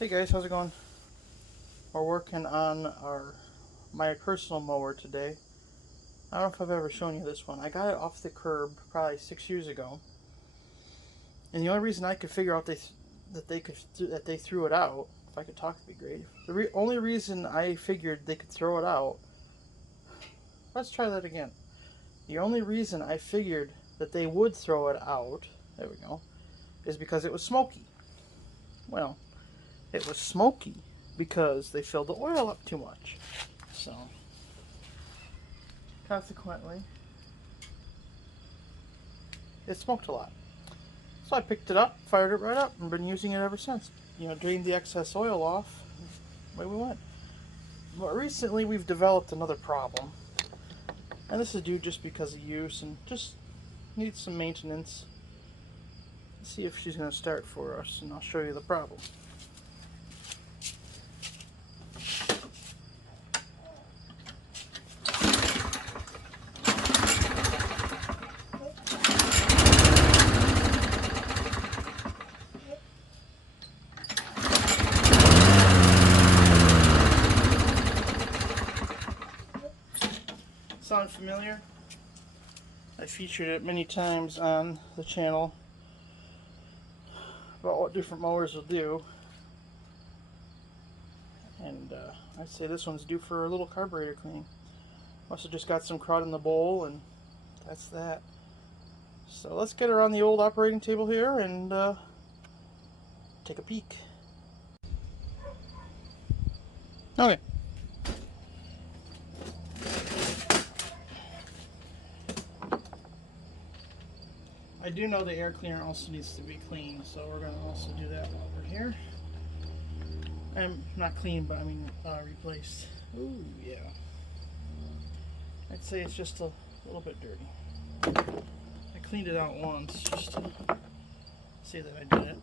Hey guys, how's it going? We're working on my personal mower today. I don't know if I've ever shown you this one. I got it off the curb probably 6 years ago, and the only reason I could figure out that they threw it out, if I could talk, it'd be great. The only reason I figured they could throw it out. Let's try that again. The only reason I figured that they would throw it out, there we go, is because it was smoky. Well, it was smoky because they filled the oil up too much. So, consequently, it smoked a lot. So I picked it up, fired it right up, and been using it ever since. Drained the excess oil off, away we went. But recently we've developed another problem. And this is due just because of use and just needs some maintenance. Let's see if she's going to start for us, and I'll show you the problem. Sound familiar? I featured it many times on the channel about what different mowers will do, and I'd say this one's due for a little carburetor cleaning. Must have just got some crud in the bowl, and that's that. So let's get her on the old operating table here and take a peek. Okay. I do know the air cleaner also needs to be cleaned, so we're going to also do that while we're here. Not clean, but I mean replaced. Ooh, yeah. I'd say it's just a little bit dirty. I cleaned it out once just to see that I did it.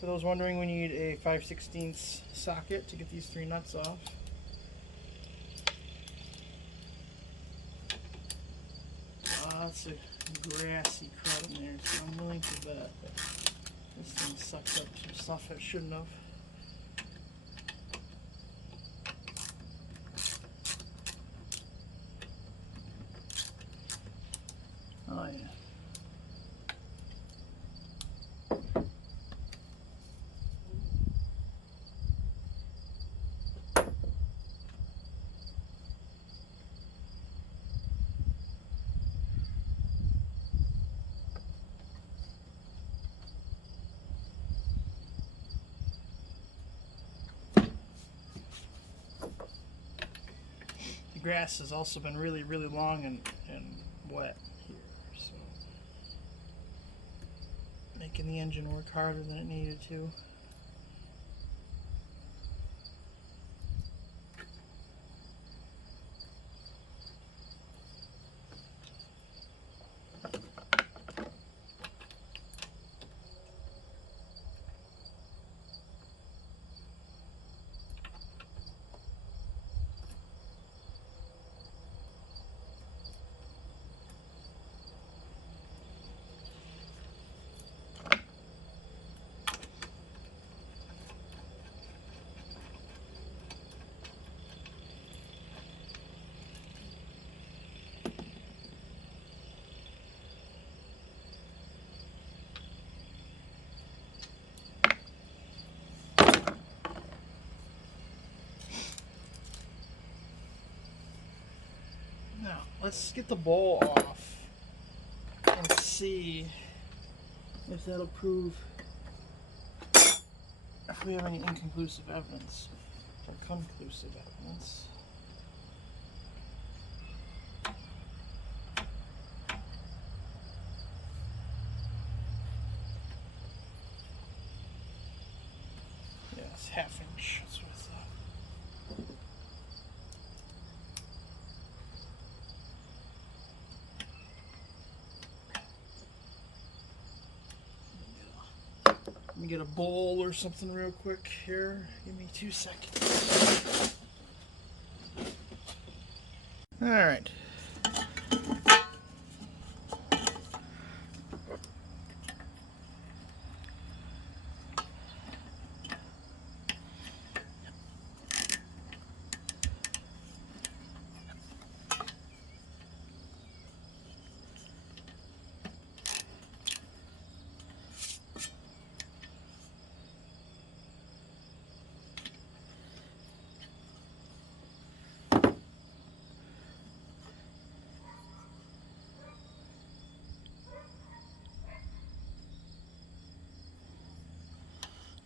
For those wondering, we need a 5/16 socket to get these three nuts off. Lots of grassy crud in there, so I'm willing to bet that this thing sucks up some stuff it shouldn't have. Oh yeah. The grass has also been really, really long and wet here, so making the engine work harder than it needed to. Now, let's get the bowl off and see if that'll prove if we have any inconclusive evidence or conclusive evidence. Yeah, it's 1/2 inch. That's what I thought. Let me get a bowl or something real quick here. Give me 2 seconds. All right.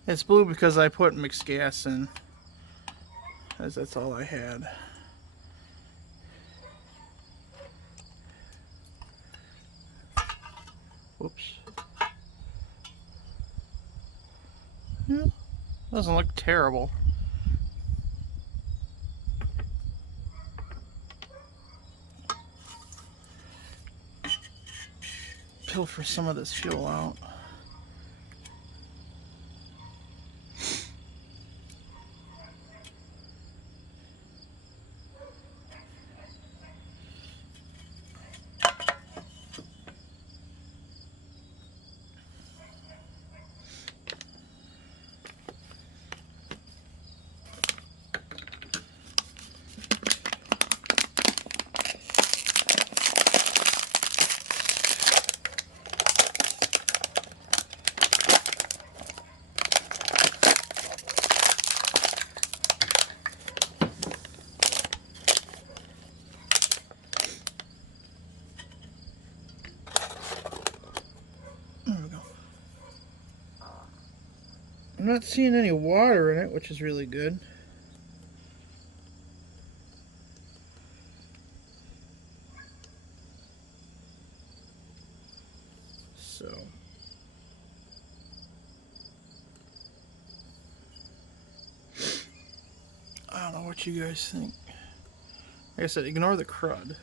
It's blue because I put mixed gas in, as that's all I had. Whoops. Yeah, doesn't look terrible. Pilfer some of this fuel out. There we go. I'm not seeing any water in it, which is really good. So, I don't know what you guys think. Like I said, ignore the crud.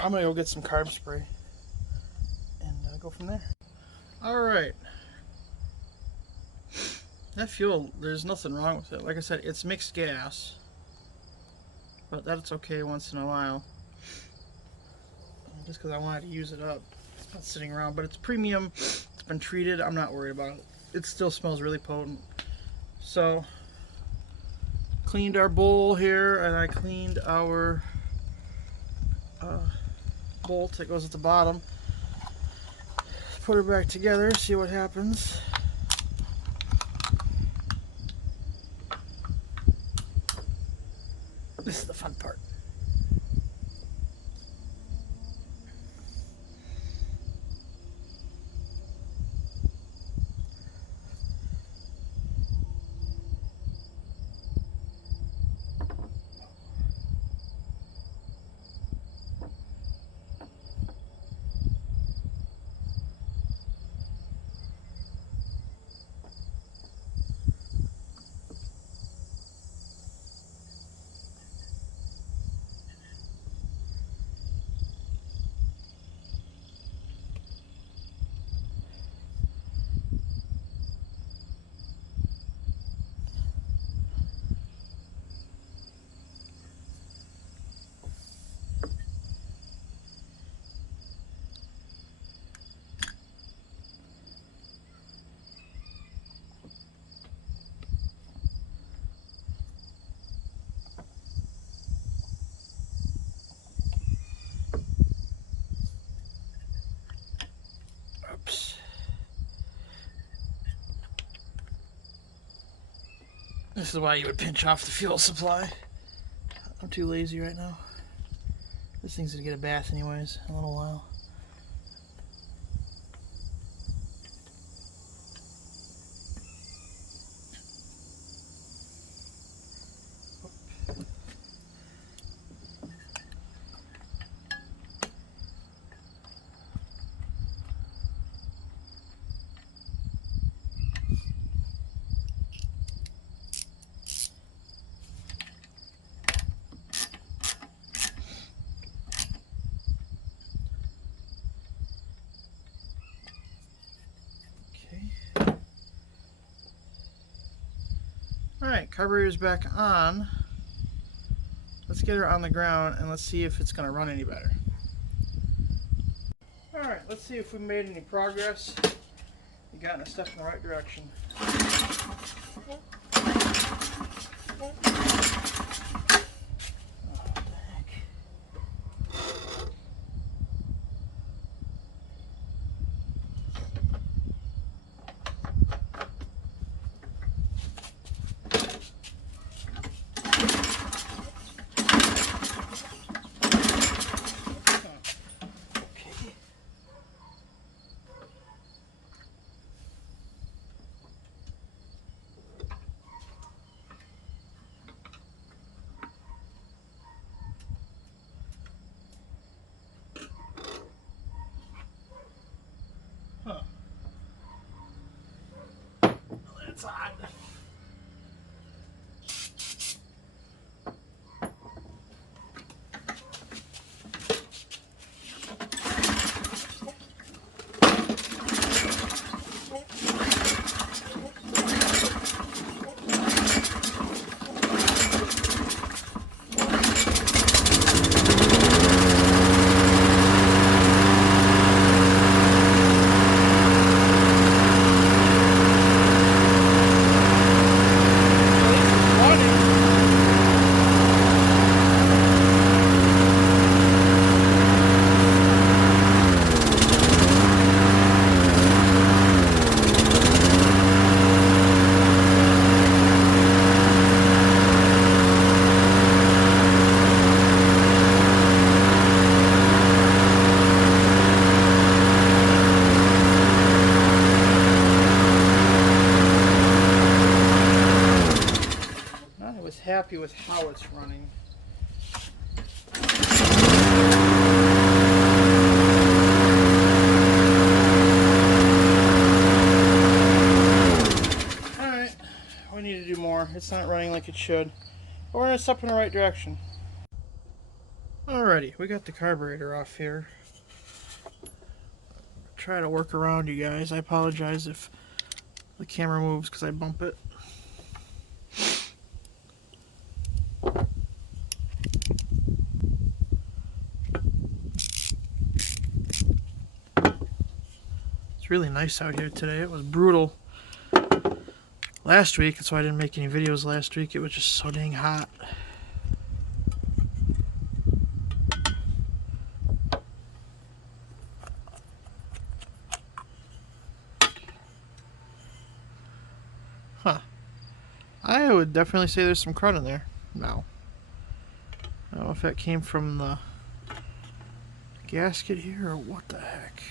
I'm gonna go get some carb spray and go from there. Alright. That fuel, there's nothing wrong with it. Like I said, it's mixed gas. But that's okay once in a while. Just because I wanted to use it up. It's not sitting around, but it's premium. It's been treated. I'm not worried about it. It still smells really potent. So, cleaned our bowl here, and I cleaned our bolt that goes at the bottom. Put her back together, see what happens. This is the fun part. Oops. This is why you would pinch off the fuel supply. I'm too lazy right now. This thing's gonna get a bath anyways in a little while. Carburetor's back on. Let's get her on the ground and let's see if it's going to run any better. Alright, let's see if we made any progress. We got a step in the right direction. Huh. That's odd. Happy with how it's running. Alright, we need to do more. It's not running like it should. But we're going to step in the right direction. Alrighty, we got the carburetor off here. Try to work around you guys. I apologize if the camera moves because I bump it. It's really nice out here today. It was brutal last week, that's why I didn't make any videos last week. It was just so dang hot. Huh. I would definitely say there's some crud in there now. I don't know if that came from the gasket here or what the heck.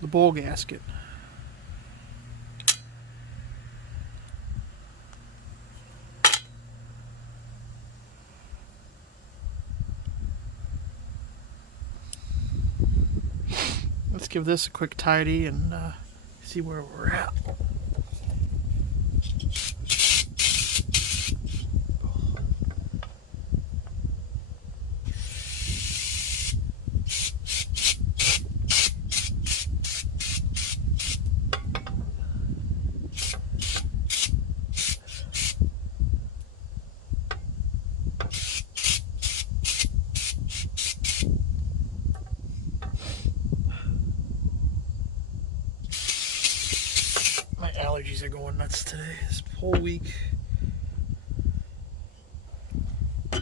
The bowl gasket. Let's give this a quick tidy and see where we're at. My allergies are going nuts today, this whole week. Now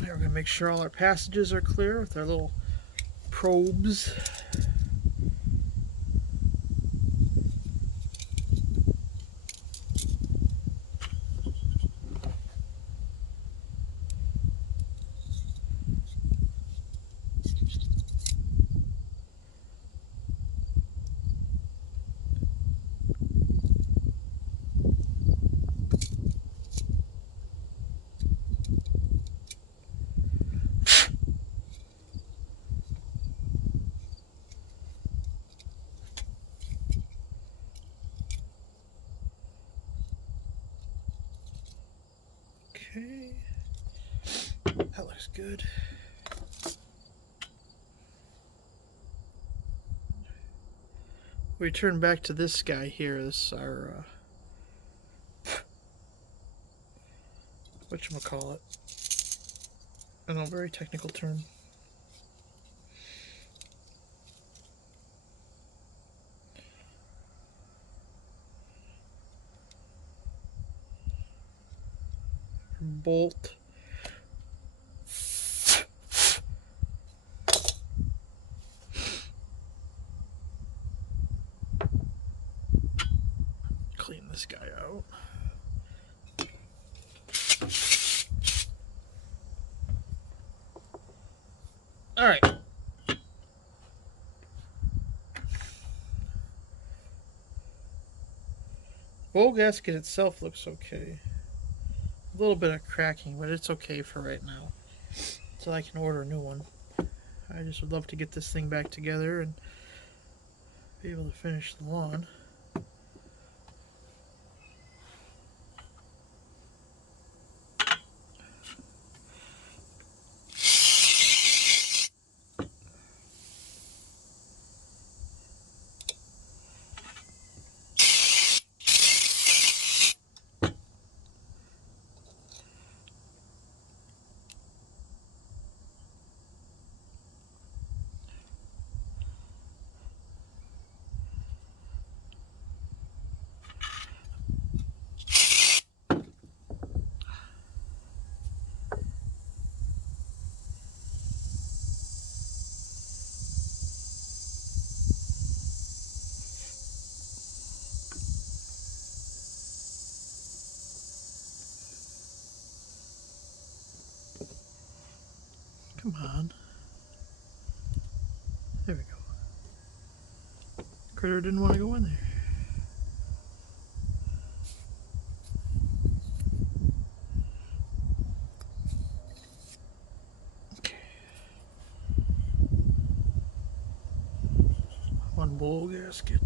we're going to make sure all our passages are clear with our little probes. looks good. We turn back to this guy here. This is our whatchamacallit. I know, very technical term. Bolt. Clean this guy out. All right. Bowl gasket itself looks okay. A little bit of cracking, but it's okay for right now. So I can order a new one. I just would love to get this thing back together and be able to finish the lawn. Come on. There we go. Critter didn't want to go in there. Okay. One bowl gasket.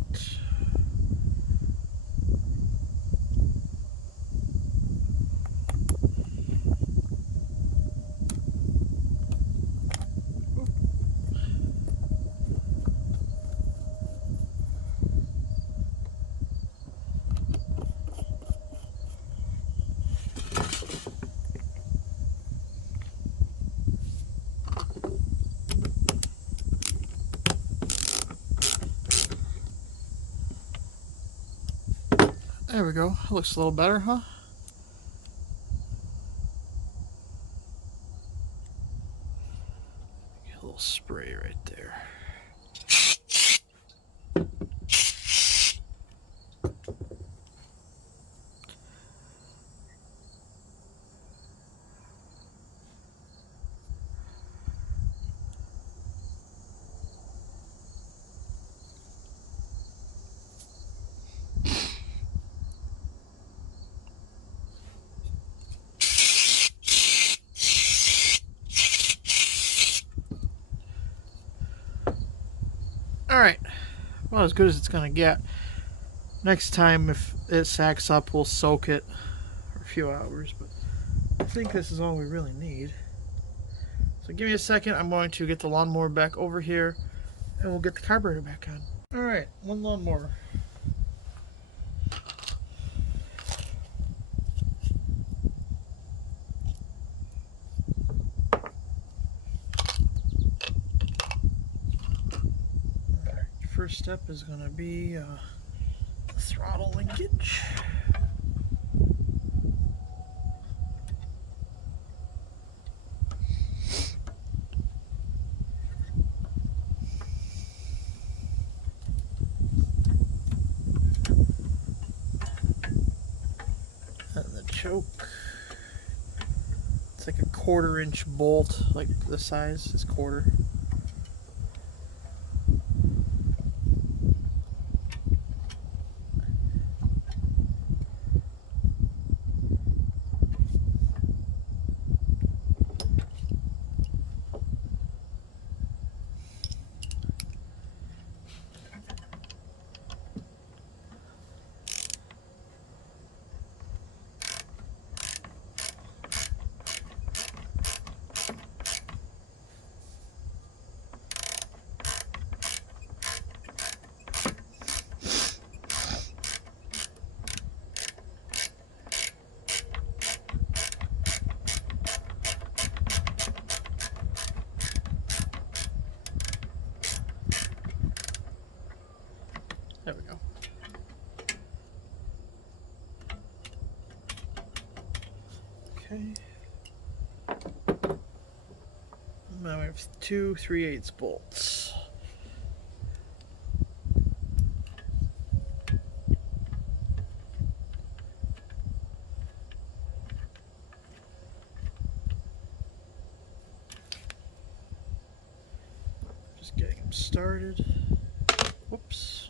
There we go. Looks a little better, huh? Get a little spray right there. Alright, well, as good as it's going to get. Next time, if it sacks up, we'll soak it for a few hours, but I think this is all we really need. So give me a second, I'm going to get the lawnmower back over here, and we'll get the carburetor back on. Alright, one lawnmower. First step is going to be the throttle linkage. And the choke. It's like a 1/4-inch bolt, like the size is quarter. Okay. Now we have 2 3/8 bolts. Just getting them started. Whoops.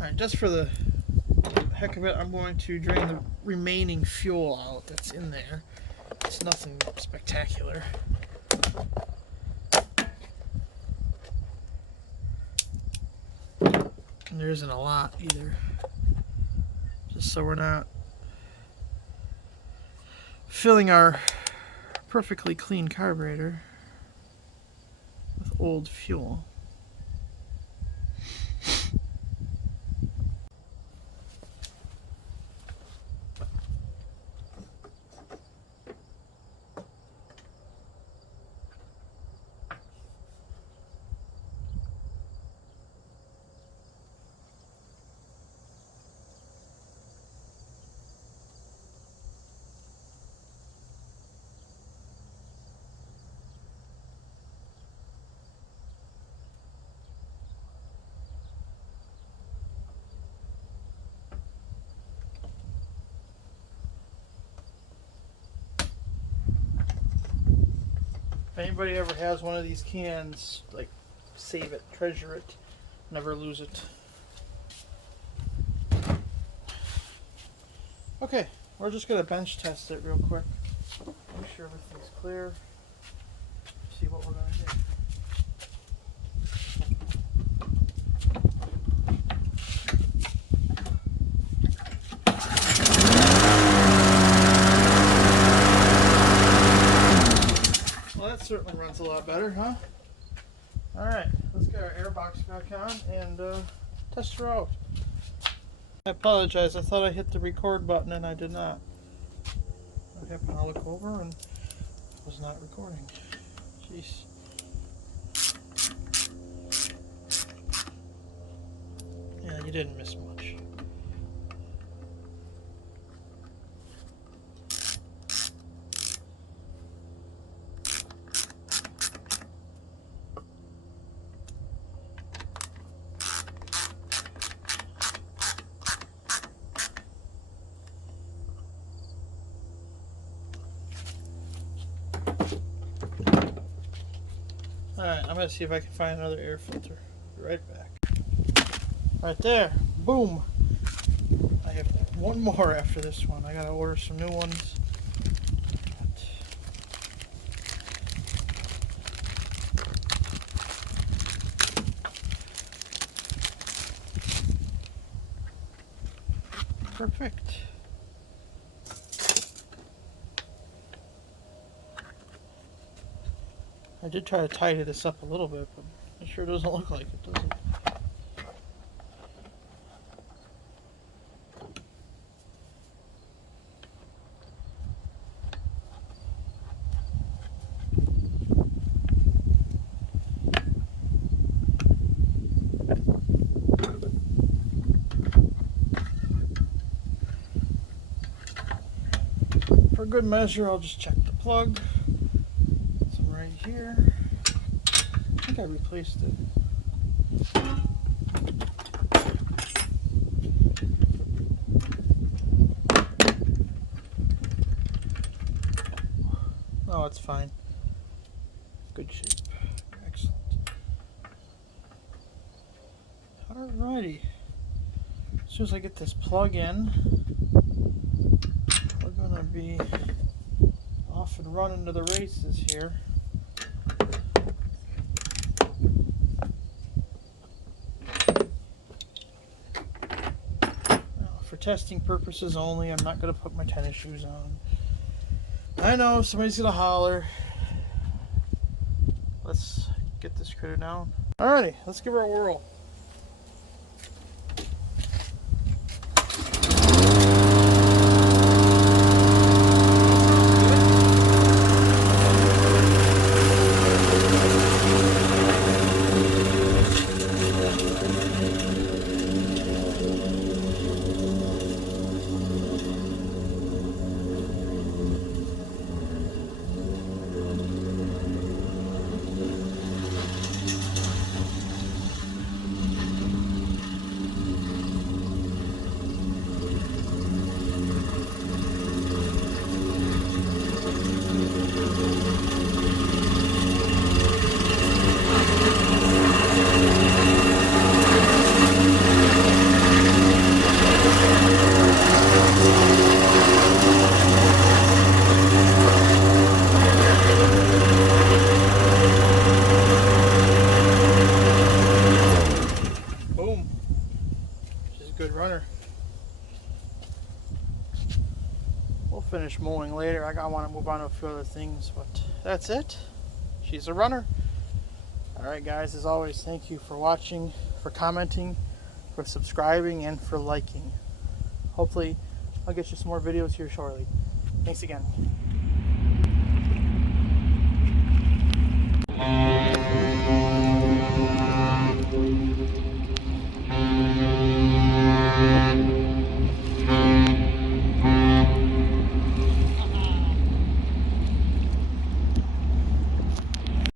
Alright, just for the heck of it, I'm going to drain the remaining fuel out that's in there. It's nothing spectacular. And there isn't a lot either. Just so we're not filling our perfectly clean carburetor with old fuel. If anybody ever has one of these cans, like, save it, treasure it, never lose it. Okay, we're just going to bench test it real quick. Make sure everything's clear. See what we're going to get. Certainly runs a lot better, huh? Alright, let's get our air box back on and test her out. I apologize, I thought I hit the record button and I did not. What happened? I'll look over and it was not recording. Jeez. Yeah, you didn't miss much. Alright, I'm going to see if I can find another air filter. Be right back. Right there. Boom. I have one more after this one. I got to order some new ones. Perfect. I did try to tidy this up a little bit, but it sure doesn't look like it, does it? For good measure, I'll just check the plug. Some right here. I think I replaced it. Oh, it's fine. Good shape. Excellent. Alrighty. As soon as I get this plug in, we're going to be off and running to the races here. For testing purposes only, I'm not going to put my tennis shoes on. I know somebody's going to holler. Let's get this critter down. Alrighty, let's give her a whirl. Boom. She's a good runner. We'll finish mowing later. I want to move on to a few other things, but that's it. She's a runner. Alright guys, as always, thank you for watching, for commenting, for subscribing, and for liking. Hopefully, I'll get you some more videos here shortly. Thanks again.